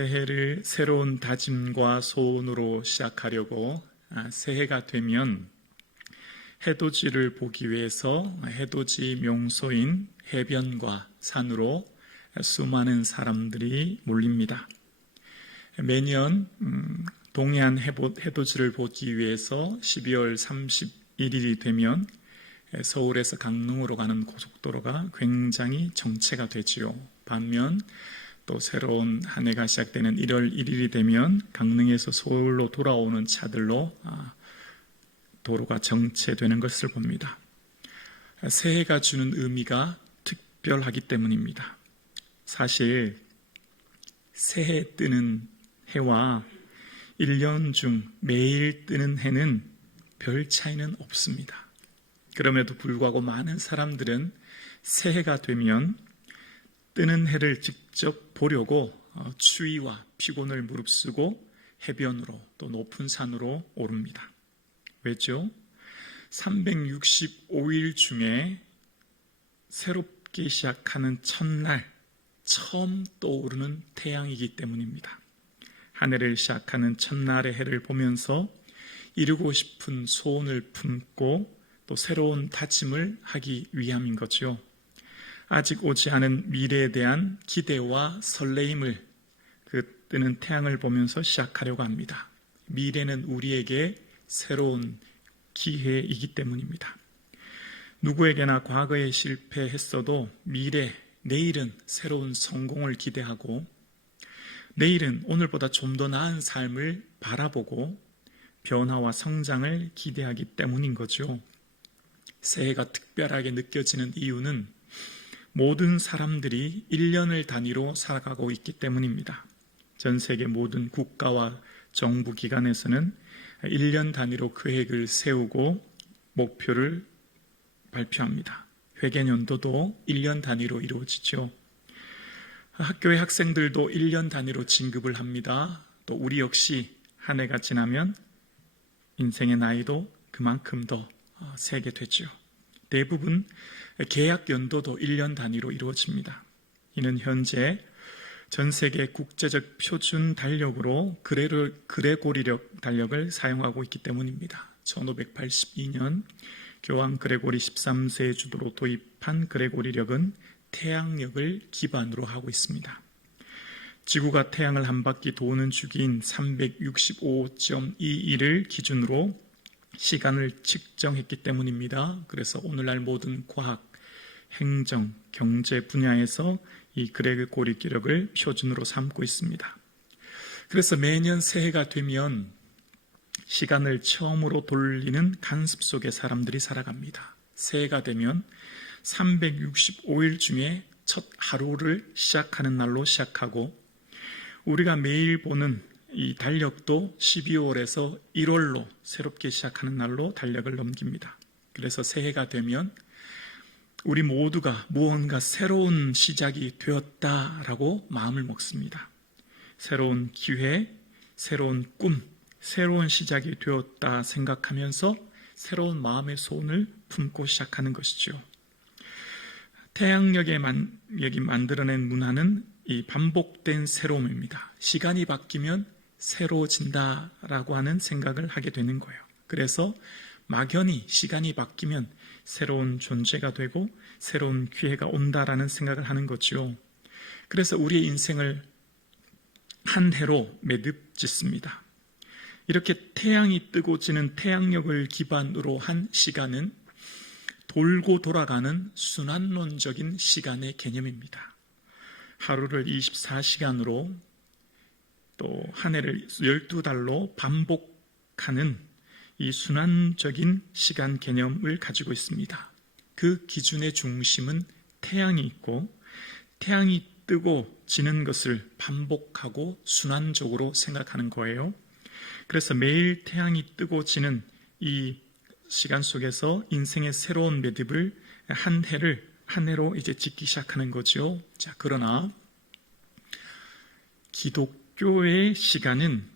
새해를 새로운 다짐과 소원으로 시작하려고 새해가 되면 해돋이를 보기 위해서 해돋이 명소인 해변과 산으로 수많은 사람들이 몰립니다. 매년 동해안 해돋이를 보기 위해서 12월 31일이 되면 서울에서 강릉으로 가는 고속도로가 굉장히 정체가 되지요. 반면 또 새로운 한 해가 시작되는 1월 1일이 되면 강릉에서 서울로 돌아오는 차들로 도로가 정체되는 것을 봅니다. 새해가 주는 의미가 특별하기 때문입니다. 사실 새해 뜨는 해와 1년 중 매일 뜨는 해는 별 차이는 없습니다. 그럼에도 불구하고 많은 사람들은 새해가 되면 뜨는 해를 직접 보려고 추위와 피곤을 무릅쓰고 해변으로 또 높은 산으로 오릅니다. 왜죠? 365일 중에 새롭게 시작하는 첫날 처음 떠오르는 태양이기 때문입니다. 한 해를 시작하는 첫날의 해를 보면서 이루고 싶은 소원을 품고 또 새로운 다짐을 하기 위함인 거죠. 아직 오지 않은 미래에 대한 기대와 설레임을 그 뜨는 태양을 보면서 시작하려고 합니다. 미래는 우리에게 새로운 기회이기 때문입니다. 누구에게나 과거에 실패했어도 미래, 내일은 새로운 성공을 기대하고 내일은 오늘보다 좀 더 나은 삶을 바라보고 변화와 성장을 기대하기 때문인 거죠. 새해가 특별하게 느껴지는 이유는 모든 사람들이 1년을 단위로 살아가고 있기 때문입니다. 전 세계 모든 국가와 정부 기관에서는 1년 단위로 계획을 세우고 목표를 발표합니다. 회계연도도 1년 단위로 이루어지죠. 학교의 학생들도 1년 단위로 진급을 합니다. 또 우리 역시 한 해가 지나면 인생의 나이도 그만큼 더 세게 되죠. 대부분 계약 연도도 1년 단위로 이루어집니다. 이는 현재 전 세계 국제적 표준 달력으로 그레고리력 달력을 사용하고 있기 때문입니다. 1582년 교황 그레고리 13세 주도로 도입한 그레고리력은 태양력을 기반으로 하고 있습니다. 지구가 태양을 한 바퀴 도는 주기인 365.21을 기준으로 시간을 측정했기 때문입니다. 그래서 오늘날 모든 과학, 행정, 경제 분야에서 이 그레고리 기력을 표준으로 삼고 있습니다. 그래서 매년 새해가 되면 시간을 처음으로 돌리는 간섭 속에 사람들이 살아갑니다. 새해가 되면 365일 중에 첫 하루를 시작하는 날로 시작하고 우리가 매일 보는 이 달력도 12월에서 1월로 새롭게 시작하는 날로 달력을 넘깁니다. 그래서 새해가 되면 우리 모두가 무언가 새로운 시작이 되었다라고 마음을 먹습니다. 새로운 기회, 새로운 꿈, 새로운 시작이 되었다 생각하면서 새로운 마음의 소원을 품고 시작하는 것이죠. 태양력이 만들어낸 문화는 이 반복된 새로움입니다. 시간이 바뀌면 새로워진다라고 하는 생각을 하게 되는 거예요. 그래서 막연히 시간이 바뀌면 새로운 존재가 되고 새로운 기회가 온다라는 생각을 하는 거죠. 그래서 우리의 인생을 한 해로 매듭 짓습니다. 이렇게 태양이 뜨고 지는 태양력을 기반으로 한 시간은 돌고 돌아가는 순환론적인 시간의 개념입니다. 하루를 24시간으로 또 한 해를 12달로 반복하는 이 순환적인 시간 개념을 가지고 있습니다. 그 기준의 중심은 태양이 있고 태양이 뜨고 지는 것을 반복하고 순환적으로 생각하는 거예요. 그래서 매일 태양이 뜨고 지는 이 시간 속에서 인생의 새로운 매듭을 한 해로 이제 짓기 시작하는 거죠. 자, 그러나 기독교의 시간은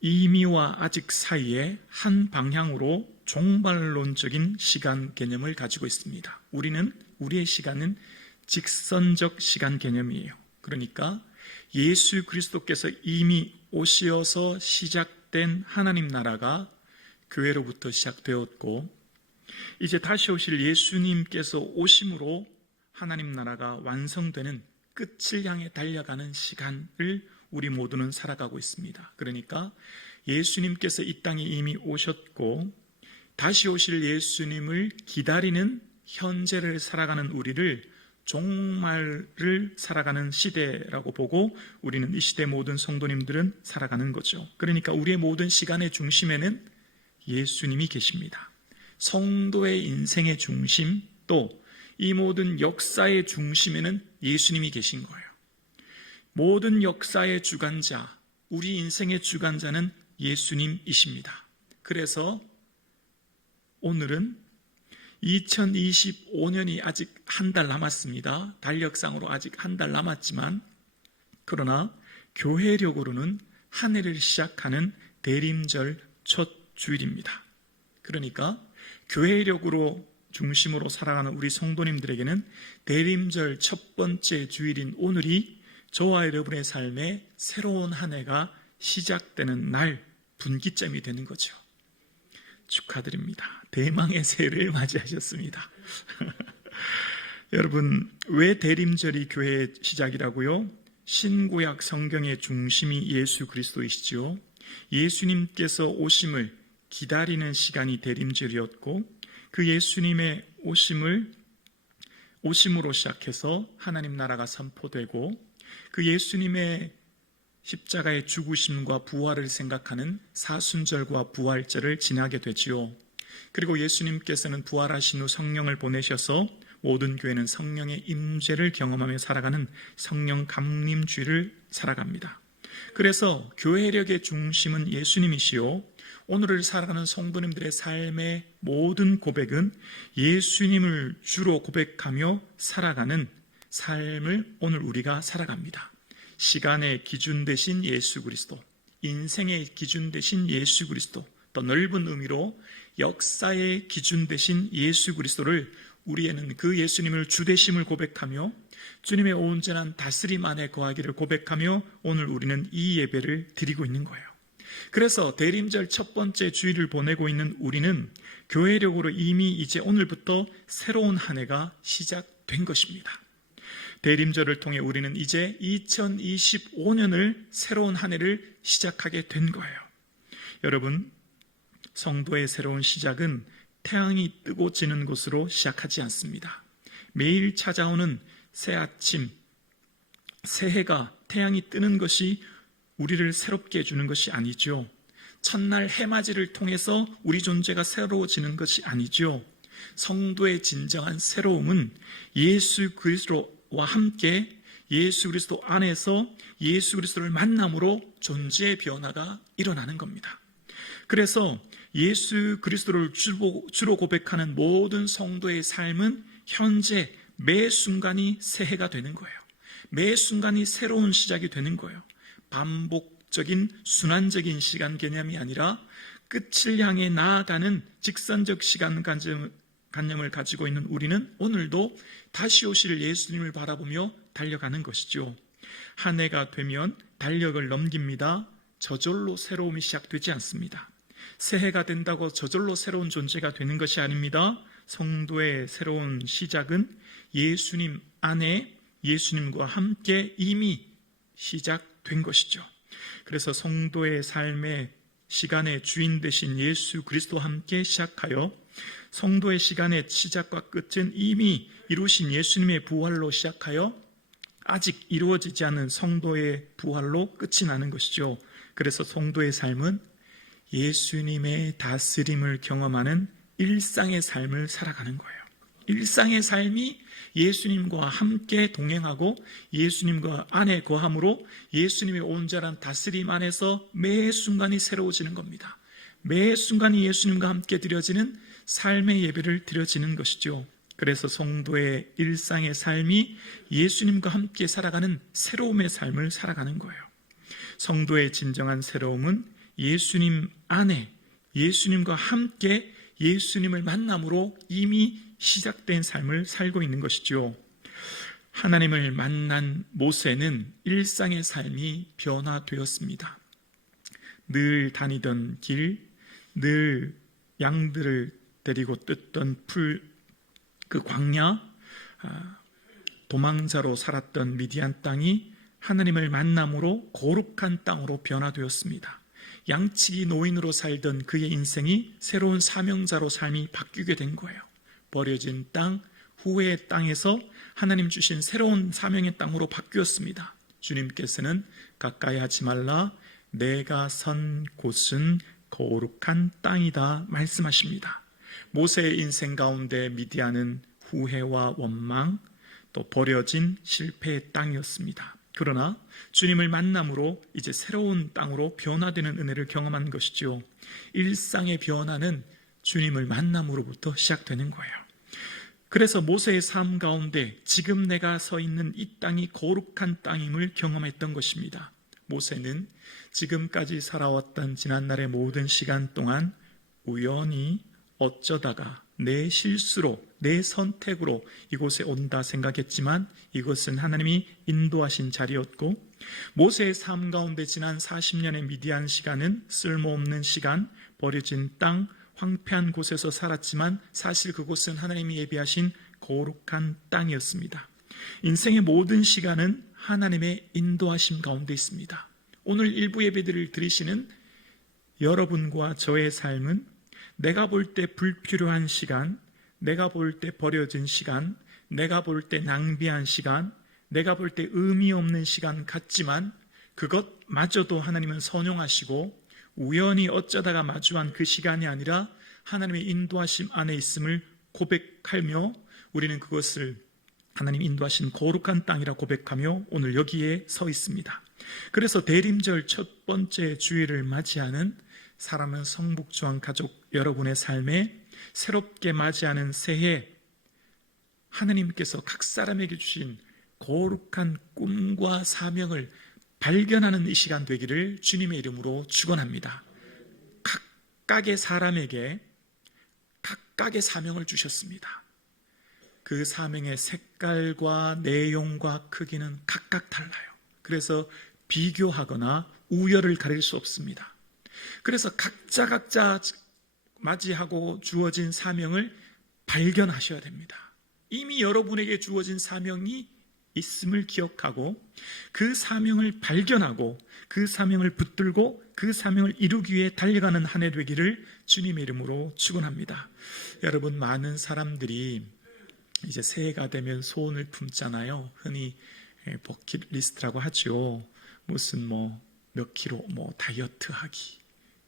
이미와 아직 사이에 한 방향으로 종말론적인 시간 개념을 가지고 있습니다. 우리의 시간은 직선적 시간 개념이에요. 그러니까 예수 그리스도께서 이미 오시어서 시작된 하나님 나라가 교회로부터 시작되었고, 이제 다시 오실 예수님께서 오심으로 하나님 나라가 완성되는 끝을 향해 달려가는 시간을 우리 모두는 살아가고 있습니다. 그러니까 예수님께서 이 땅에 이미 오셨고 다시 오실 예수님을 기다리는 현재를 살아가는 우리를 종말을 살아가는 시대라고 보고, 우리는 이 시대 모든 성도님들은 살아가는 거죠. 그러니까 우리의 모든 시간의 중심에는 예수님이 계십니다. 성도의 인생의 중심, 또 이 모든 역사의 중심에는 예수님이 계신 거예요. 모든 역사의 주관자, 우리 인생의 주관자는 예수님이십니다. 그래서 오늘은 2025년이 아직 한 달 남았습니다. 달력상으로 아직 한 달 남았지만, 그러나 교회력으로는 한 해를 시작하는 대림절 첫 주일입니다. 그러니까 교회력으로 중심으로 살아가는 우리 성도님들에게는 대림절 첫 번째 주일인 오늘이 저와 여러분의 삶에 새로운 한 해가 시작되는 날, 분기점이 되는 거죠. 축하드립니다. 대망의 새해를 맞이하셨습니다. 여러분, 왜 대림절이 교회의 시작이라고요? 신구약 성경의 중심이 예수 그리스도이시죠. 예수님께서 오심을 기다리는 시간이 대림절이었고, 그 예수님의 오심으로 시작해서 하나님 나라가 선포되고, 그 예수님의 십자가의 죽으심과 부활을 생각하는 사순절과 부활절을 지나게 되지요. 그리고 예수님께서는 부활하신 후 성령을 보내셔서 모든 교회는 성령의 임재를 경험하며 살아가는 성령 감림주의를 살아갑니다. 그래서 교회력의 중심은 예수님이시요, 오늘을 살아가는 성도님들의 삶의 모든 고백은 예수님을 주로 고백하며 살아가는 삶을 오늘 우리가 살아갑니다. 시간의 기준 되신 예수 그리스도, 인생의 기준 되신 예수 그리스도, 또 넓은 의미로 역사의 기준 되신 예수 그리스도를, 우리에는 그 예수님을 주되심을 고백하며 주님의 온전한 다스림 안에 거하기를 고백하며 오늘 우리는 이 예배를 드리고 있는 거예요. 그래서 대림절 첫 번째 주일을 보내고 있는 우리는 교회력으로 이미 이제 오늘부터 새로운 한 해가 시작된 것입니다. 대림절을 통해 우리는 이제 2025년을 새로운 한 해를 시작하게 된 거예요. 여러분, 성도의 새로운 시작은 태양이 뜨고 지는 곳으로 시작하지 않습니다. 매일 찾아오는 새 아침, 새해가 태양이 뜨는 것이 우리를 새롭게 해주는 것이 아니죠. 첫날 해맞이를 통해서 우리 존재가 새로워지는 것이 아니죠. 성도의 진정한 새로움은 예수 그리스도와 함께 예수 그리스도 안에서 예수 그리스도를 만남으로 존재의 변화가 일어나는 겁니다. 그래서 예수 그리스도를 주로 고백하는 모든 성도의 삶은 현재 매 순간이 새해가 되는 거예요. 매 순간이 새로운 시작이 되는 거예요. 반복적인 순환적인 시간 개념이 아니라 끝을 향해 나아가는 직선적 시간 관념을 가지고 있는 우리는 오늘도 다시 오실 예수님을 바라보며 달려가는 것이죠. 한 해가 되면 달력을 넘깁니다. 저절로 새로움이 시작되지 않습니다. 새해가 된다고 저절로 새로운 존재가 되는 것이 아닙니다. 성도의 새로운 시작은 예수님 안에 예수님과 함께 이미 시작된 것이죠. 그래서 성도의 삶의 시간의 주인 되신 예수 그리스도와 함께 시작하여 성도의 시간의 시작과 끝은 이미 이루신 예수님의 부활로 시작하여 아직 이루어지지 않은 성도의 부활로 끝이 나는 것이죠. 그래서 성도의 삶은 예수님의 다스림을 경험하는 일상의 삶을 살아가는 거예요. 일상의 삶이 예수님과 함께 동행하고 예수님과 안에 거함으로 예수님의 온전한 다스림 안에서 매 순간이 새로워지는 겁니다. 매 순간이 예수님과 함께 드려지는 삶의 예배를 드려지는 것이죠. 그래서 성도의 일상의 삶이 예수님과 함께 살아가는 새로움의 삶을 살아가는 거예요. 성도의 진정한 새로움은 예수님 안에 예수님과 함께 예수님을 만남으로 이미 시작된 삶을 살고 있는 것이죠. 하나님을 만난 모세는 일상의 삶이 변화되었습니다. 늘 다니던 길, 늘 양들을 데리고 뜯던 그 광야, 도망자로 살았던 미디안 땅이 하나님을 만남으로 거룩한 땅으로 변화되었습니다. 양치기 노인으로 살던 그의 인생이 새로운 사명자로 삶이 바뀌게 된 거예요. 버려진 땅, 후회의 땅에서 하나님 주신 새로운 사명의 땅으로 바뀌었습니다. 주님께서는 가까이 하지 말라, 내가 선 곳은 거룩한 땅이다 말씀하십니다. 모세의 인생 가운데 미디안은 후회와 원망, 또 버려진 실패의 땅이었습니다. 그러나 주님을 만남으로 이제 새로운 땅으로 변화되는 은혜를 경험한 것이죠. 일상의 변화는 주님을 만남으로부터 시작되는 거예요. 그래서 모세의 삶 가운데 지금 내가 서 있는 이 땅이 거룩한 땅임을 경험했던 것입니다. 모세는 지금까지 살아왔던 지난날의 모든 시간 동안 우연히 어쩌다가 내 실수로, 내 선택으로 이곳에 온다 생각했지만 이것은 하나님이 인도하신 자리였고, 모세의 삶 가운데 지난 40년의 미디안 시간은 쓸모없는 시간, 버려진 땅, 황폐한 곳에서 살았지만 사실 그곳은 하나님이 예비하신 거룩한 땅이었습니다. 인생의 모든 시간은 하나님의 인도하심 가운데 있습니다. 오늘 일부 예배들을 드리시는 여러분과 저의 삶은 내가 볼 때 불필요한 시간, 내가 볼 때 버려진 시간, 내가 볼 때 낭비한 시간, 내가 볼 때 의미 없는 시간 같지만 그것마저도 하나님은 선용하시고 우연히 어쩌다가 마주한 그 시간이 아니라 하나님의 인도하심 안에 있음을 고백하며 우리는 그것을 하나님 인도하신 거룩한 땅이라 고백하며 오늘 여기에 서 있습니다. 그래서 대림절 첫 번째 주일을 맞이하는 사랑하는 성북주한 가족 여러분의 삶에 새롭게 맞이하는 새해, 하나님께서 각 사람에게 주신 거룩한 꿈과 사명을 발견하는 이 시간 되기를 주님의 이름으로 축원합니다. 각각의 사람에게 각각의 사명을 주셨습니다. 그 사명의 색깔과 내용과 크기는 각각 달라요. 그래서 비교하거나 우열을 가릴 수 없습니다. 그래서 각자 맞이하고 주어진 사명을 발견하셔야 됩니다. 이미 여러분에게 주어진 사명이 있음을 기억하고 그 사명을 발견하고 그 사명을 붙들고 그 사명을 이루기 위해 달려가는 한 해 되기를 주님의 이름으로 축원합니다. 여러분, 많은 사람들이 이제 새해가 되면 소원을 품잖아요. 흔히 버킷리스트라고 하죠. 무슨 몇 킬로 다이어트 하기,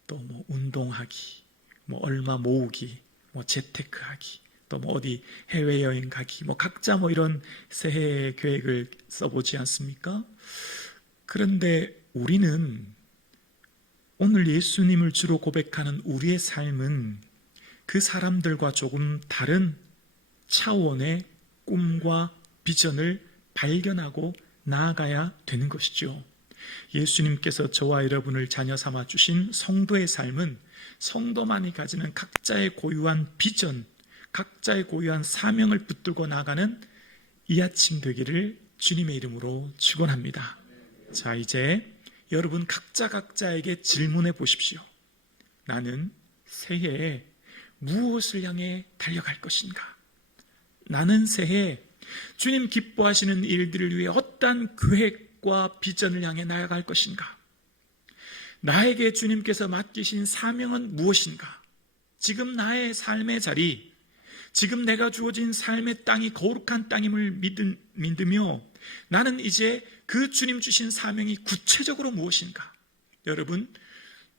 또 운동하기, 얼마 모으기, 재테크 하기, 또 어디 해외여행 가기, 각자 이런 새해 계획을 써보지 않습니까? 그런데 우리는 오늘 예수님을 주로 고백하는 우리의 삶은 그 사람들과 조금 다른 차원의 꿈과 비전을 발견하고 나아가야 되는 것이죠. 예수님께서 저와 여러분을 자녀 삼아 주신 성도의 삶은 성도만이 가지는 각자의 고유한 비전, 각자의 고유한 사명을 붙들고 나가는 이 아침 되기를 주님의 이름으로 축원합니다. 자, 이제 여러분 각자에게 질문해 보십시오. 나는 새해에 무엇을 향해 달려갈 것인가? 나는 새해에 주님 기뻐하시는 일들을 위해 어떠한 계획과 비전을 향해 나아갈 것인가? 나에게 주님께서 맡기신 사명은 무엇인가? 지금 나의 삶의 자리, 지금 내가 주어진 삶의 땅이 거룩한 땅임을 믿으며 나는 이제 그 주님 주신 사명이 구체적으로 무엇인가? 여러분,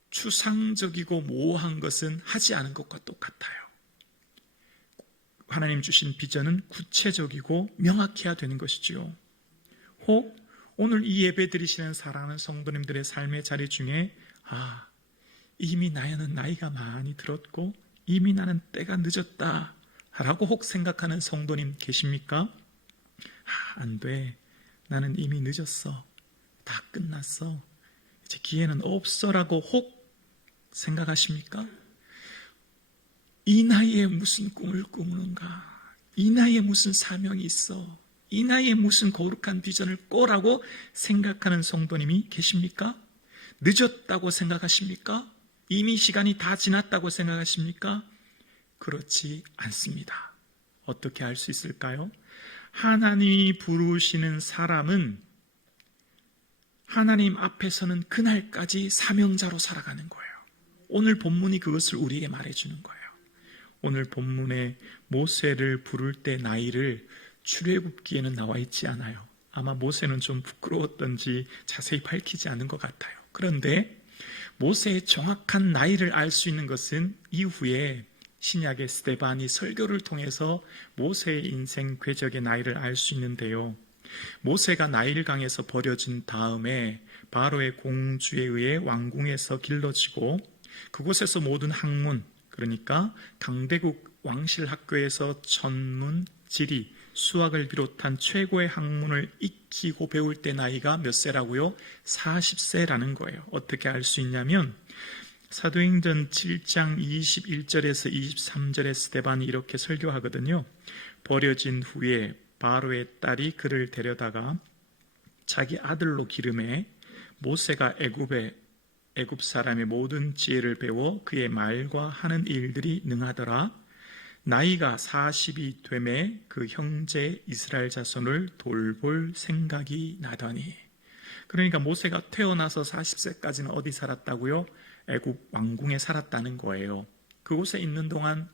추상적이고 모호한 것은 하지 않은 것과 똑같아요. 하나님 주신 비전은 구체적이고 명확해야 되는 것이지요. 혹 오늘 이 예배 드리시는 사랑하는 성도님들의 삶의 자리 중에 이미 나는 나이가 많이 들었고 이미 나는 때가 늦었다 라고 혹 생각하는 성도님 계십니까? 안 돼. 나는 이미 늦었어. 다 끝났어. 이제 기회는 없어 라고 혹 생각하십니까? 이 나이에 무슨 꿈을 꾸는가? 이 나이에 무슨 사명이 있어? 이 나이에 무슨 거룩한 비전을 꿔라고 생각하는 성도님이 계십니까? 늦었다고 생각하십니까? 이미 시간이 다 지났다고 생각하십니까? 그렇지 않습니다. 어떻게 알 수 있을까요? 하나님이 부르시는 사람은 하나님 앞에서는 그날까지 사명자로 살아가는 거예요. 오늘 본문이 그것을 우리에게 말해주는 거예요. 오늘 본문에 모세를 부를 때 나이를 출애굽기에는 나와 있지 않아요. 아마 모세는 좀 부끄러웠던지 자세히 밝히지 않은 것 같아요. 그런데 모세의 정확한 나이를 알 수 있는 것은 이후에 신약의 스데반이 설교를 통해서 모세의 인생 궤적의 나이를 알 수 있는데요. 모세가 나일강에서 버려진 다음에 바로의 공주에 의해 왕궁에서 길러지고 그곳에서 모든 학문, 그러니까 강대국 왕실학교에서 천문, 지리, 수학을 비롯한 최고의 학문을 익히고 배울 때 나이가 몇 세라고요? 40세라는 거예요. 어떻게 알 수 있냐면 사도행전 7장 21절에서 23절에 스데반이 이렇게 설교하거든요. 버려진 후에 바로의 딸이 그를 데려다가 자기 아들로 기름해 모세가 애굽 사람의 모든 지혜를 배워 그의 말과 하는 일들이 능하더라. 나이가 40이 되매 그 형제 이스라엘 자손을 돌볼 생각이 나더니. 그러니까 모세가 태어나서 40세까지는 어디 살았다고요? 애굽 왕궁에 살았다는 거예요. 그곳에 있는 동안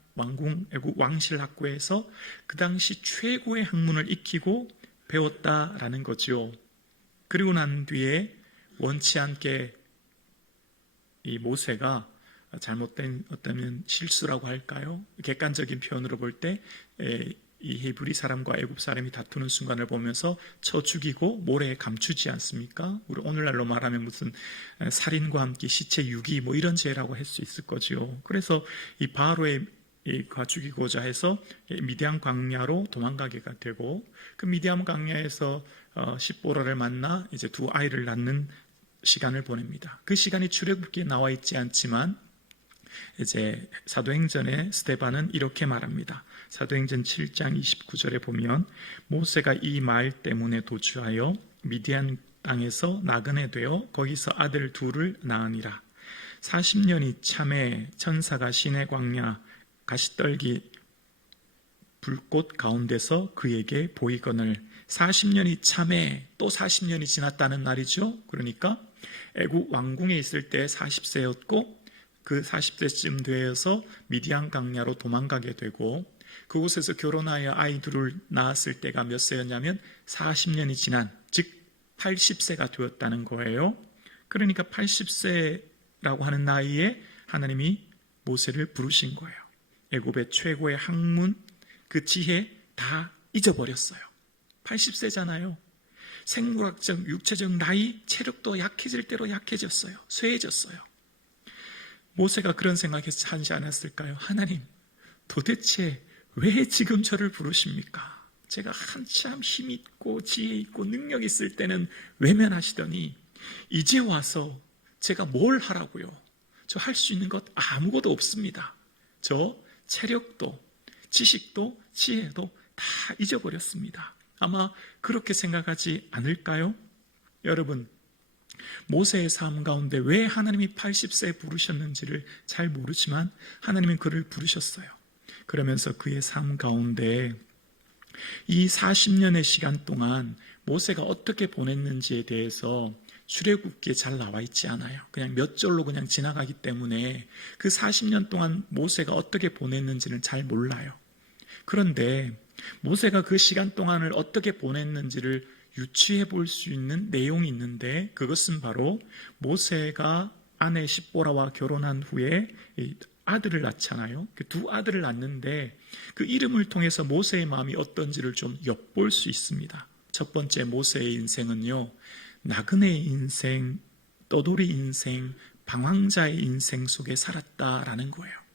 애굽 왕실 학교에서 그 당시 최고의 학문을 익히고 배웠다라는 거죠. 그리고 난 뒤에 원치 않게 이 모세가 잘못된 어떤 실수라고 할까요? 객관적인 표현으로 볼 때 이 히브리 사람과 애굽 사람이 다투는 순간을 보면서 쳐 죽이고 모래에 감추지 않습니까? 우리 오늘날로 말하면 무슨 살인과 함께 시체 유기 뭐 이런 죄라고 할 수 있을 거죠. 그래서 이 바로의 죽이고자 해서 미디안 광야로 도망가게 되고 그 미디안 광야에서 십보라를 만나 이제 두 아이를 낳는 시간을 보냅니다. 그 시간이 출애굽기에 나와 있지 않지만 이제 사도행전에 스데반은 이렇게 말합니다. 사도행전 7장 29절에 보면 모세가 이 말 때문에 도주하여 미디안 땅에서 나그네 되어 거기서 아들 둘을 낳으니라. 40년이 참에 천사가 시내 광야 가시떨기 불꽃 가운데서 그에게 보이거늘. 40년이 참에 또 40년이 지났다는 말이죠. 그러니까 애굽 왕궁에 있을 때 40세였고 그 40세쯤 되어서 미디안 광야로 도망가게 되고 그곳에서 결혼하여 아이들을 낳았을 때가 몇 세였냐면 40년이 지난, 즉 80세가 되었다는 거예요. 그러니까 80세라고 하는 나이에 하나님이 모세를 부르신 거예요. 애굽의 최고의 학문, 그 지혜 다 잊어버렸어요. 80세잖아요. 생물학적, 육체적 나이, 체력도 약해질 대로 약해졌어요. 쇠해졌어요. 모세가 그런 생각을 하지 않았을까요? 하나님, 도대체 왜 지금 저를 부르십니까? 제가 한참 힘 있고 지혜 있고 능력 있을 때는 외면하시더니 이제 와서 제가 뭘 하라고요? 저 할 수 있는 것 아무것도 없습니다. 저 체력도 지식도 지혜도 다 잊어버렸습니다. 아마 그렇게 생각하지 않을까요? 여러분, 모세의 삶 가운데 왜 하나님이 80세에 부르셨는지를 잘 모르지만 하나님은 그를 부르셨어요. 그러면서 그의 삶 가운데 이 40년의 시간 동안 모세가 어떻게 보냈는지에 대해서 출애굽기에 잘 나와 있지 않아요. 그냥 몇 절로 그냥 지나가기 때문에 그 40년 동안 모세가 어떻게 보냈는지는 잘 몰라요. 그런데 모세가 그 시간 동안을 어떻게 보냈는지를 유추해 볼 수 있는 내용이 있는데 그것은 바로 모세가 아내 십보라와 결혼한 후에 아들을 낳잖아요. 그 두 아들을 낳는데 그 이름을 통해서 모세의 마음이 어떤지를 좀 엿볼 수 있습니다. 첫 번째 모세의 인생은요, 나그네의 인생, 떠돌이 인생, 방황자의 인생 속에 살았다라는 거예요.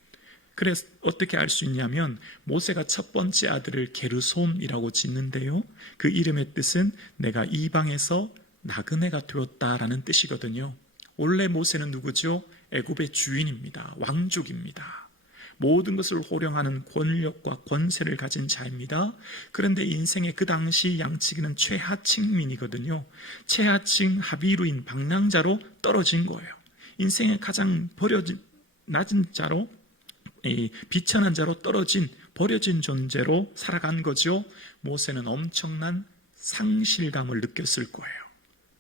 그래서 어떻게 알 수 있냐면 모세가 첫 번째 아들을 게르솜이라고 짓는데요, 그 이름의 뜻은 내가 이방에서 나그네가 되었다라는 뜻이거든요. 원래 모세는 누구죠? 애굽의 주인입니다. 왕족입니다. 모든 것을 호령하는 권력과 권세를 가진 자입니다. 그런데 인생의 그 당시 양치기는 최하층민이거든요. 최하층 하비루인 방랑자로 떨어진 거예요. 인생의 가장 낮은 자로, 비천한 자로 떨어진 버려진 존재로 살아간 거죠. 모세는 엄청난 상실감을 느꼈을 거예요.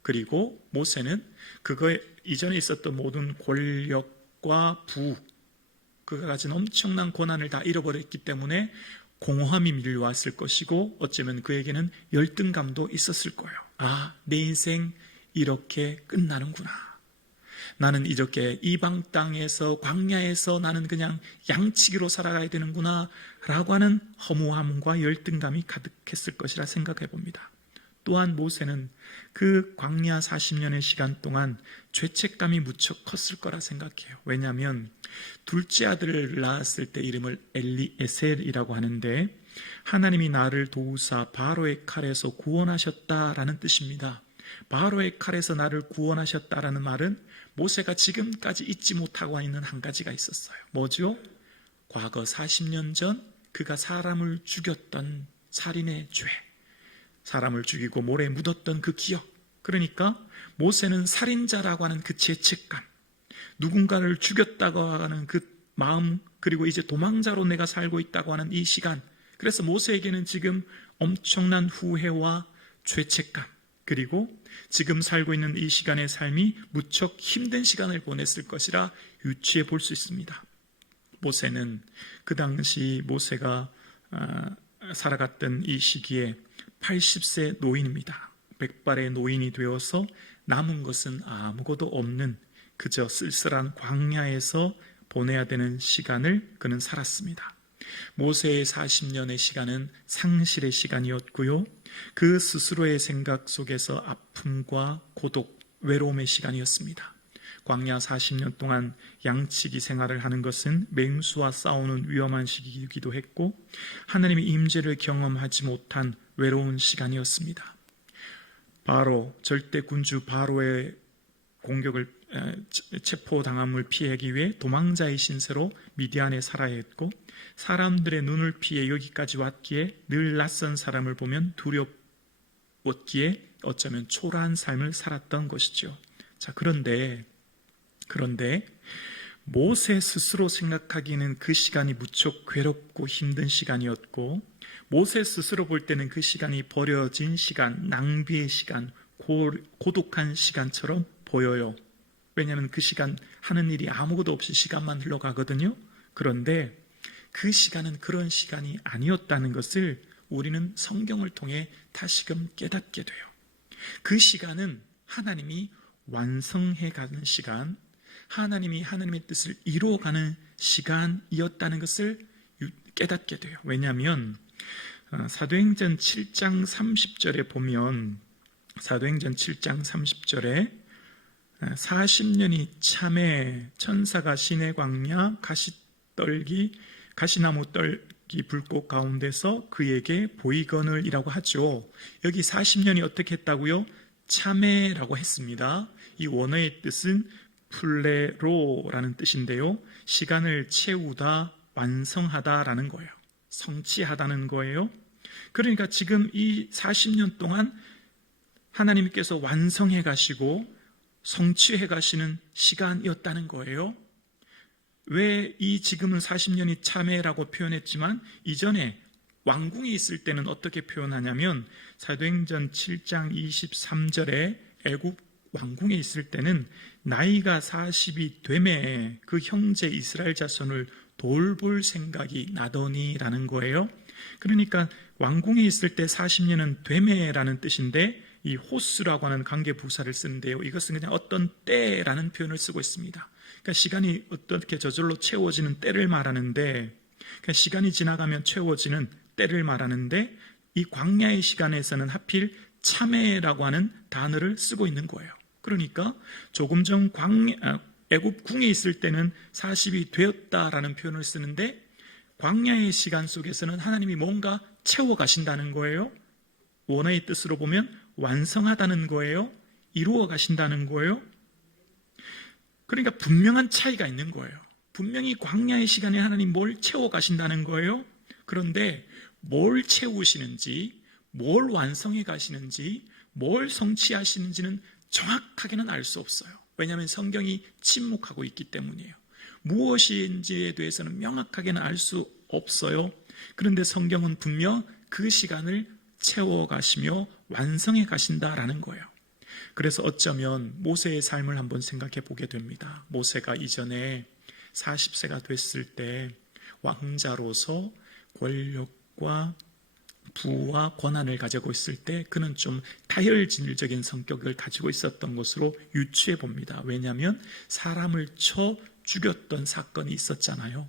그리고 모세는 그거 이전에 있었던 모든 권력과 그가 가진 엄청난 권한을 다 잃어버렸기 때문에 공허함이 밀려왔을 것이고, 어쩌면 그에게는 열등감도 있었을 거예요. 내 인생 이렇게 끝나는구나. 나는 이렇게 이방 땅에서, 광야에서 나는 그냥 양치기로 살아가야 되는구나 라고 하는 허무함과 열등감이 가득했을 것이라 생각해 봅니다. 또한 모세는 그 광야 40년의 시간 동안 죄책감이 무척 컸을 거라 생각해요. 왜냐하면 둘째 아들을 낳았을 때 이름을 엘리에셀이라고 하는데, 하나님이 나를 도우사 바로의 칼에서 구원하셨다라는 뜻입니다. 바로의 칼에서 나를 구원하셨다라는 말은 모세가 지금까지 잊지 못하고 있는 한 가지가 있었어요. 뭐죠? 과거 40년 전 그가 사람을 죽였던 살인의 죄, 사람을 죽이고 모래에 묻었던 그 기억. 그러니까 모세는 살인자라고 하는 그 죄책감, 누군가를 죽였다고 하는 그 마음, 그리고 이제 도망자로 내가 살고 있다고 하는 이 시간, 그래서 모세에게는 지금 엄청난 후회와 죄책감, 그리고 지금 살고 있는 이 시간의 삶이 무척 힘든 시간을 보냈을 것이라 유추해 볼 수 있습니다. 모세는 그 당시 모세가 살아갔던 이 시기에 80세 노인입니다. 백발의 노인이 되어서 남은 것은 아무것도 없는 그저 쓸쓸한 광야에서 보내야 되는 시간을 그는 살았습니다. 모세의 40년의 시간은 상실의 시간이었고요, 그 스스로의 생각 속에서 아픔과 고독, 외로움의 시간이었습니다. 광야 40년 동안 양치기 생활을 하는 것은 맹수와 싸우는 위험한 시기이기도 했고, 하나님의 임재를 경험하지 못한 외로운 시간이었습니다. 바로 절대 군주 바로의 공격을 체포당함을 피하기 위해 도망자의 신세로 미디안에 살아야 했고, 사람들의 눈을 피해 여기까지 왔기에 늘 낯선 사람을 보면 두려웠기에 어쩌면 초라한 삶을 살았던 것이죠. 자, 그런데 모세 스스로 생각하기에는 그 시간이 무척 괴롭고 힘든 시간이었고, 모세 스스로 볼 때는 그 시간이 버려진 시간, 낭비의 시간, 고독한 시간처럼 보여요. 왜냐하면 그 시간 하는 일이 아무것도 없이 시간만 흘러가거든요. 그런데 그 시간은 그런 시간이 아니었다는 것을 우리는 성경을 통해 다시금 깨닫게 돼요. 그 시간은 하나님이 완성해가는 시간, 하나님이 하나님의 뜻을 이루어가는 시간이었다는 것을 깨닫게 돼요. 왜냐하면 사도행전 7장 30절에 보면, 사도행전 7장 30절에 40년이 참에 천사가 시내 광야 가시나무 떨기 불꽃 가운데서 그에게 보이거늘이라고 하죠. 여기 40년이 어떻게 했다고요? 참회라고 했습니다. 이 원어의 뜻은 플레로라는 뜻인데요, 시간을 채우다, 완성하다라는 거예요. 성취하다는 거예요. 그러니까 지금 이 40년 동안 하나님께서 완성해 가시고 성취해 가시는 시간이었다는 거예요. 왜 이 지금은 40년이 참회라고 표현했지만 이전에 왕궁에 있을 때는 어떻게 표현하냐면, 사도행전 7장 23절에 애국 왕궁에 있을 때는 나이가 40이 되매 그 형제 이스라엘 자손을 돌볼 생각이 나더니라는 거예요. 그러니까 왕궁에 있을 때 40년은 되매라는 뜻인데, 이 호스라고 하는 관계 부사를 쓰는데요, 이것은 그냥 어떤 때라는 표현을 쓰고 있습니다. 그러니까 시간이 어떻게 저절로 채워지는 때를 말하는데, 그러니까 시간이 지나가면 채워지는 때를 말하는데, 이 광야의 시간에서는 하필 참회라고 하는 단어를 쓰고 있는 거예요. 그러니까 조금 전 애굽궁에 있을 때는 40이 되었다라는 표현을 쓰는데, 광야의 시간 속에서는 하나님이 뭔가 채워가신다는 거예요. 원어의 뜻으로 보면 완성하다는 거예요. 이루어 가신다는 거예요. 그러니까 분명한 차이가 있는 거예요. 분명히 광야의 시간에 하나님 뭘 채워가신다는 거예요. 그런데 뭘 채우시는지, 뭘 완성해 가시는지, 뭘 성취하시는지는 정확하게는 알 수 없어요. 왜냐하면 성경이 침묵하고 있기 때문이에요. 무엇인지에 대해서는 명확하게는 알 수 없어요. 그런데 성경은 분명 그 시간을 채워가시며 완성해 가신다라는 거예요. 그래서 어쩌면 모세의 삶을 한번 생각해 보게 됩니다. 모세가 이전에 40세가 됐을 때 왕자로서 권력과 부와 권한을 가지고 있을 때 그는 좀 다혈질적인 성격을 가지고 있었던 것으로 유추해 봅니다. 왜냐하면 사람을 쳐 죽였던 사건이 있었잖아요.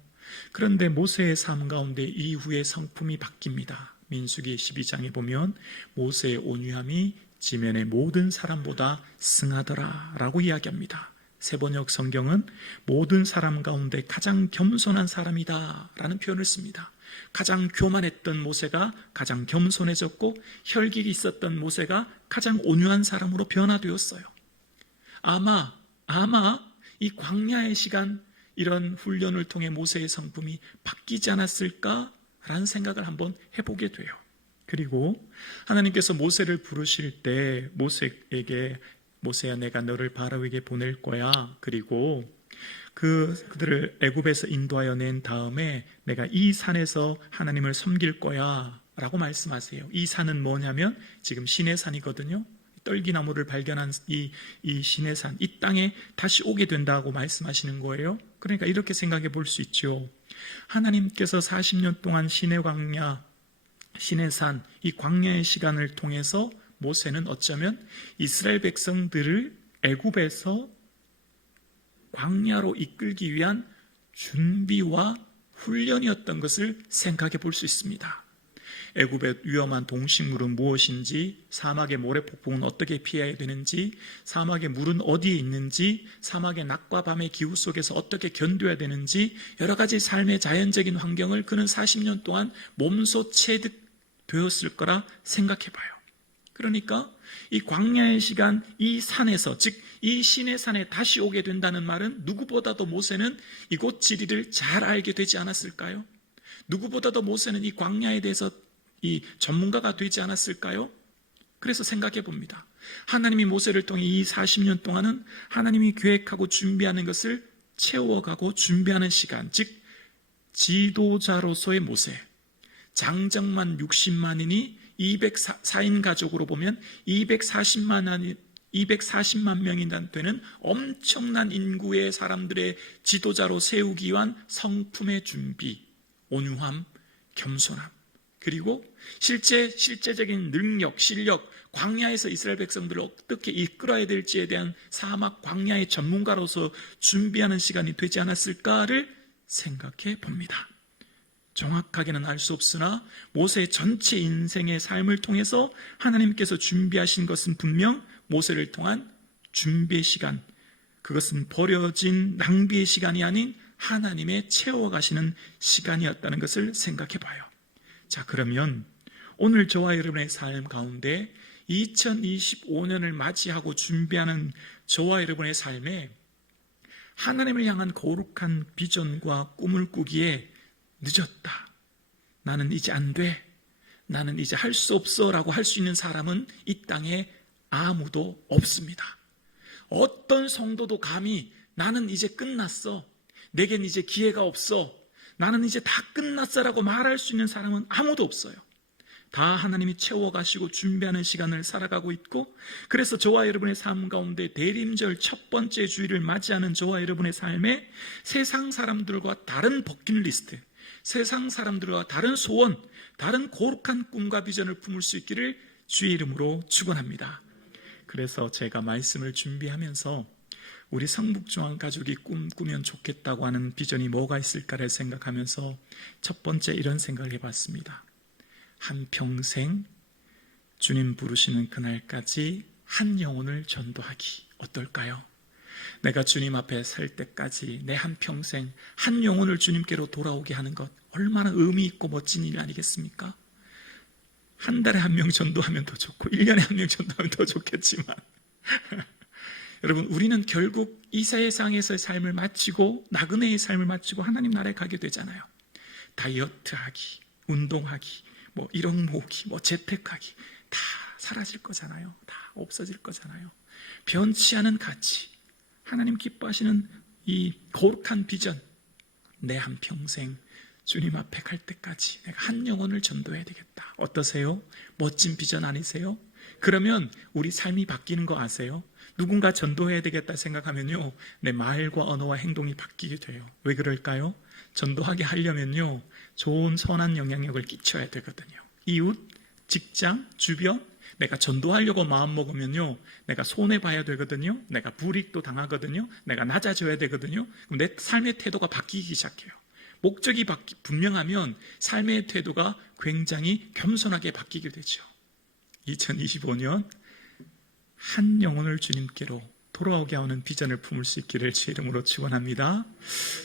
그런데 모세의 삶 가운데 이후에 성품이 바뀝니다. 민수기 12장에 보면 모세의 온유함이 지면의 모든 사람보다 승하더라 라고 이야기합니다. 세번역 성경은 모든 사람 가운데 가장 겸손한 사람이다 라는 표현을 씁니다. 가장 교만했던 모세가 가장 겸손해졌고 혈기가 있었던 모세가 가장 온유한 사람으로 변화되었어요. 아마 이 광야의 시간, 이런 훈련을 통해 모세의 성품이 바뀌지 않았을까라는 생각을 한번 해보게 돼요. 그리고 하나님께서 모세를 부르실 때 모세에게 모세야 내가 너를 바로에게 보낼 거야. 그리고 그들을 애굽에서 인도하여 낸 다음에 내가 이 산에서 하나님을 섬길 거야 라고 말씀하세요. 이 산은 뭐냐면 지금 시내산이거든요. 떨기나무를 발견한 이 시내산, 이 땅에 다시 오게 된다고 말씀하시는 거예요. 그러니까 이렇게 생각해 볼 수 있죠. 하나님께서 40년 동안 시내광야, 시내산, 이 광야의 시간을 통해서 모세는 어쩌면 이스라엘 백성들을 애굽에서 광야로 이끌기 위한 준비와 훈련이었던 것을 생각해 볼 수 있습니다. 애굽의 위험한 동식물은 무엇인지, 사막의 모래폭풍은 어떻게 피해야 되는지, 사막의 물은 어디에 있는지, 사막의 낮과 밤의 기후 속에서 어떻게 견뎌야 되는지, 여러 가지 삶의 자연적인 환경을 그는 40년 동안 몸소 체득되었을 거라 생각해 봐요. 그러니까 이 광야의 시간, 이 산에서, 즉 이 시내산에 다시 오게 된다는 말은 누구보다도 모세는 이곳 지리를 잘 알게 되지 않았을까요? 누구보다도 모세는 이 광야에 대해서 이 전문가가 되지 않았을까요? 그래서 생각해 봅니다. 하나님이 모세를 통해 이 40년 동안은 하나님이 계획하고 준비하는 것을 채워가고 준비하는 시간, 즉 지도자로서의 모세, 장정만 60만이니 4인 가족으로 보면 240만 명이나 되는 엄청난 인구의 사람들의 지도자로 세우기 위한 성품의 준비, 온유함, 겸손함, 그리고 실제적인 능력, 실력, 광야에서 이스라엘 백성들을 어떻게 이끌어야 될지에 대한 사막 광야의 전문가로서 준비하는 시간이 되지 않았을까를 생각해 봅니다. 정확하게는 알 수 없으나 모세의 전체 인생의 삶을 통해서 하나님께서 준비하신 것은 분명 모세를 통한 준비의 시간, 그것은 버려진 낭비의 시간이 아닌 하나님의 채워가시는 시간이었다는 것을 생각해 봐요. 자, 그러면 오늘 저와 여러분의 삶 가운데 2025년을 맞이하고 준비하는 저와 여러분의 삶에 하나님을 향한 거룩한 비전과 꿈을 꾸기에 늦었다, 나는 이제 안 돼, 나는 이제 할 수 없어 라고 할 수 있는 사람은 이 땅에 아무도 없습니다. 어떤 성도도 감히 나는 이제 끝났어, 내겐 이제 기회가 없어, 나는 이제 다 끝났어 라고 말할 수 있는 사람은 아무도 없어요. 다 하나님이 채워가시고 준비하는 시간을 살아가고 있고, 그래서 저와 여러분의 삶 가운데 대림절 첫 번째 주일을 맞이하는 저와 여러분의 삶에 세상 사람들과 다른 버킷리스트, 세상 사람들과 다른 소원, 다른 거룩한 꿈과 비전을 품을 수 있기를 주의 이름으로 축원합니다. 그래서 제가 말씀을 준비하면서 우리 성북중앙 가족이 꿈꾸면 좋겠다고 하는 비전이 뭐가 있을까를 생각하면서 첫 번째 이런 생각을 해봤습니다. 한평생 주님 부르시는 그날까지 한 영혼을 전도하기 어떨까요? 내가 주님 앞에 설 때까지 내 한평생 한 영혼을 주님께로 돌아오게 하는 것, 얼마나 의미 있고 멋진 일 아니겠습니까? 한 달에 한 명 전도하면 더 좋고 1년에 한 명 전도하면 더 좋겠지만 여러분, 우리는 결국 이 세상에서의 삶을 마치고 나그네의 삶을 마치고 하나님 나라에 가게 되잖아요. 다이어트하기, 운동하기, 일억 모으기, 재택하기 다 사라질 거잖아요. 다 없어질 거잖아요. 변치 않은 가치, 하나님 기뻐하시는 이 거룩한 비전, 내 한평생 주님 앞에 갈 때까지 내가 한 영혼을 전도해야 되겠다. 어떠세요? 멋진 비전 아니세요? 그러면 우리 삶이 바뀌는 거 아세요? 누군가 전도해야 되겠다 생각하면요, 내 말과 언어와 행동이 바뀌게 돼요. 왜 그럴까요? 전도하게 하려면요, 좋은 선한 영향력을 끼쳐야 되거든요. 이웃, 직장, 주변, 내가 전도하려고 마음 먹으면요, 내가 손해봐야 되거든요. 내가 불이익도 당하거든요. 내가 낮아져야 되거든요. 그럼 내 삶의 태도가 바뀌기 시작해요. 목적이 분명하면 삶의 태도가 굉장히 겸손하게 바뀌게 되죠. 2025년 한 영혼을 주님께로 돌아오게 하는 비전을 품을 수 있기를 주 이름으로 축원합니다.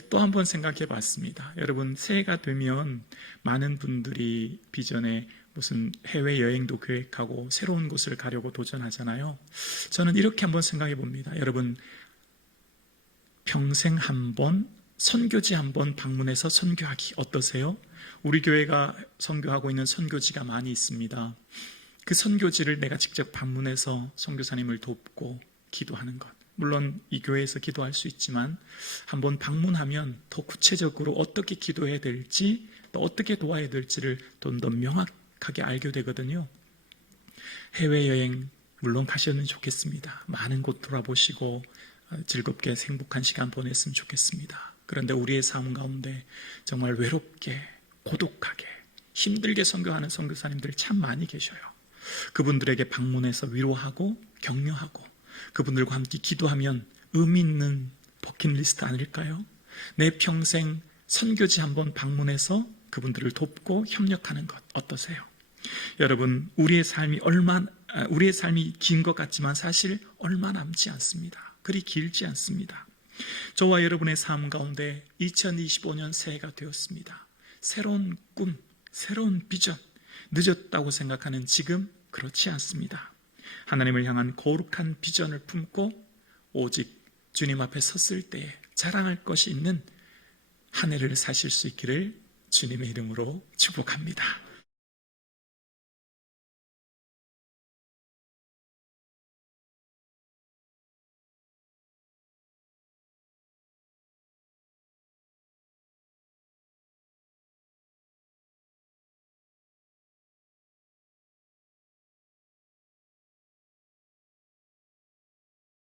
또 한 번 생각해 봤습니다. 여러분, 새해가 되면 많은 분들이 비전에 무슨 해외여행도 계획하고 새로운 곳을 가려고 도전하잖아요. 저는 이렇게 한번 생각해 봅니다. 여러분, 평생 한 번 선교지 한번 방문해서 선교하기 어떠세요? 우리 교회가 선교하고 있는 선교지가 많이 있습니다. 그 선교지를 내가 직접 방문해서 선교사님을 돕고 기도하는 것. 물론 이 교회에서 기도할 수 있지만 한번 방문하면 더 구체적으로 어떻게 기도해야 될지, 또 어떻게 도와야 될지를 좀 더 명확하게 알게 되거든요. 해외여행 물론 가셨으면 좋겠습니다. 많은 곳 돌아보시고 즐겁게 행복한 시간 보냈으면 좋겠습니다. 그런데 우리의 삶 가운데 정말 외롭게, 고독하게, 힘들게 선교하는 선교사님들 참 많이 계셔요. 그분들에게 방문해서 위로하고 격려하고 그분들과 함께 기도하면 의미 있는 버킷리스트 아닐까요? 내 평생 선교지 한번 방문해서 그분들을 돕고 협력하는 것 어떠세요? 여러분, 우리의 삶이 긴 것 같지만 사실 얼마 남지 않습니다. 그리 길지 않습니다. 저와 여러분의 삶 가운데 2025년 새해가 되었습니다. 새로운 꿈, 새로운 비전, 늦었다고 생각하는 지금 그렇지 않습니다. 하나님을 향한 거룩한 비전을 품고 오직 주님 앞에 섰을 때에 자랑할 것이 있는 한 해를 사실 수 있기를 주님의 이름으로 축복합니다.